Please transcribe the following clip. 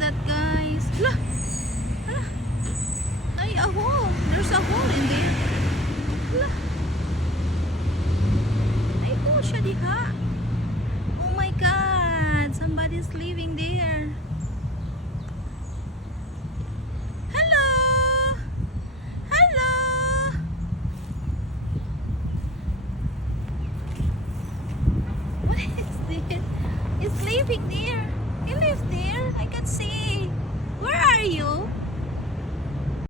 that, guys? Hala! Hala! Ay, a hole. There's a hole in there. Hala! Ay, hole siya diha. Oh my God! Somebody's living there. Hello! Hello! What is this? He's living there. He lives there. I can see. Where are you?